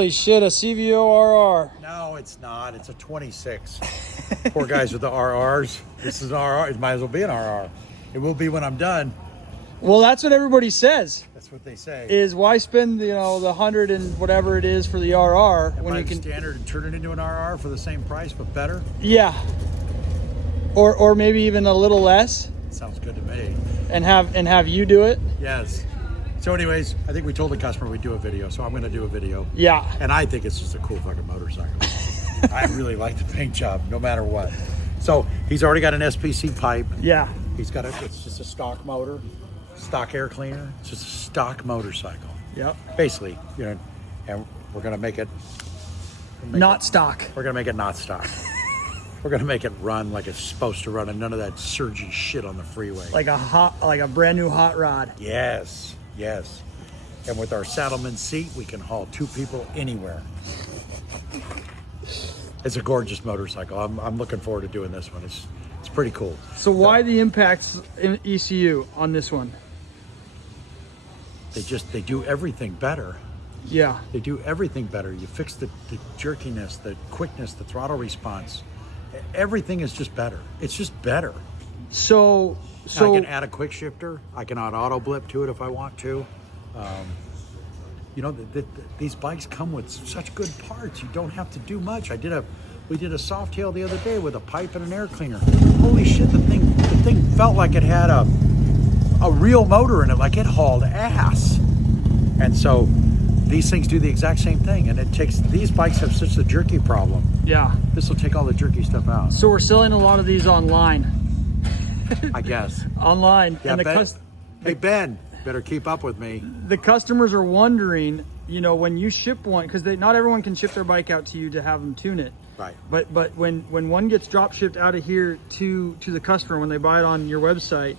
Holy shit, a CVO RR. No, it's not. It's a 26. Poor guys with the RRs. This is an RR. It might as well be an RR. It will be when I'm done. Well, that's what everybody says. That's what they say. Is why spend, you know, the 100 and whatever it is for the RR And when you can standard and turn it into an RR for the same price but better. Yeah. Or maybe even a little less. Sounds good to me. And have you do it. Yes. So anyways, I think we told the customer we'd do a video, so I'm going to do a video. Yeah. And I think it's just a cool fucking motorcycle. I really like the paint job, no matter what. So he's already got an SPC pipe. Yeah. He's got it's just a stock motor, stock air cleaner. It's just a stock motorcycle. Yep. Basically, you know, and we're going to make it not stock. We're going to make it not stock. We're going to make it run like it's supposed to run and none of that surgy shit on the freeway. Like a brand new hot rod. Yes. Yes. And with our Saddleman seat, we can haul 2 people anywhere. It's a gorgeous motorcycle. I'm looking forward to doing this one. It's pretty cool. So why the Impact ECU on this one? They do everything better. Yeah. They do everything better. You fix the jerkiness, the quickness, the throttle response. Everything is just better. It's just better. So I can add a quick shifter. I can add auto blip to it if I want to. You know, these bikes come with such good parts. You don't have to do much. We did a soft tail the other day with a pipe and an air cleaner. Holy shit! The thing felt like it had a real motor in it, like it hauled ass. And so these things do the exact same thing. And these bikes have such a jerky problem. Yeah. This will take all the jerky stuff out. So we're selling a lot of these online. I guess. Online. Yeah, and hey, Ben, better keep up with me. The customers are wondering, you know, when you ship one, because not everyone can ship their bike out to you to have them tune it. Right. But when one gets drop shipped out of here to the customer, when they buy it on your website,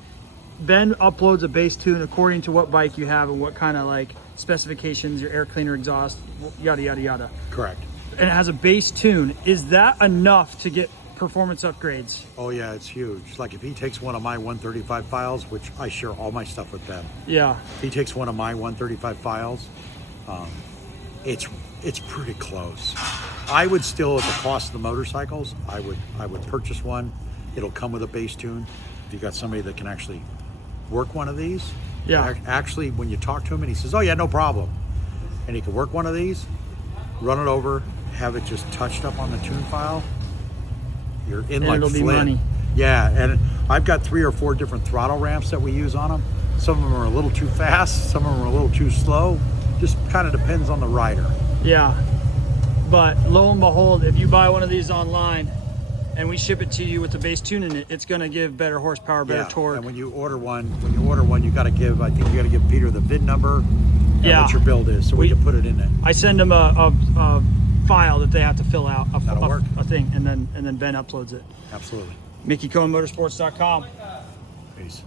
Ben uploads a base tune according to what bike you have and what kind of like specifications, your air cleaner, exhaust, yada, yada, yada. Correct. And it has a base tune. Is that enough to get performance upgrades? Oh yeah, it's huge. Like if he takes one of my 135 files, which I share all my stuff with them. Yeah. If he takes one of my 135 files, it's pretty close. I would still, at the cost of the motorcycles, I would purchase one. It'll come with a base tune. If you got somebody that can actually work one of these, yeah. Actually, when you talk to him and he says, "Oh yeah, no problem," and he can work one of these, run it over, have it just touched up on the tune file. You're in, and like it'll be money. Yeah, and I've got 3 or 4 different throttle ramps that we use on them. Some of them are a little too fast, some of them are a little too slow. Just kind of depends on the rider. Yeah, but lo and behold, if you buy one of these online and we ship it to you with the base tune in it, it's going to give better horsepower, better torque. And when you order one, you got to give. I think you got to give Peter the VIN number and what your build is, so we can put it in it. I send them a file that they have to fill out, a thing, and then Ben uploads it. Absolutely. MickeyCohenMotorsports.com. Peace.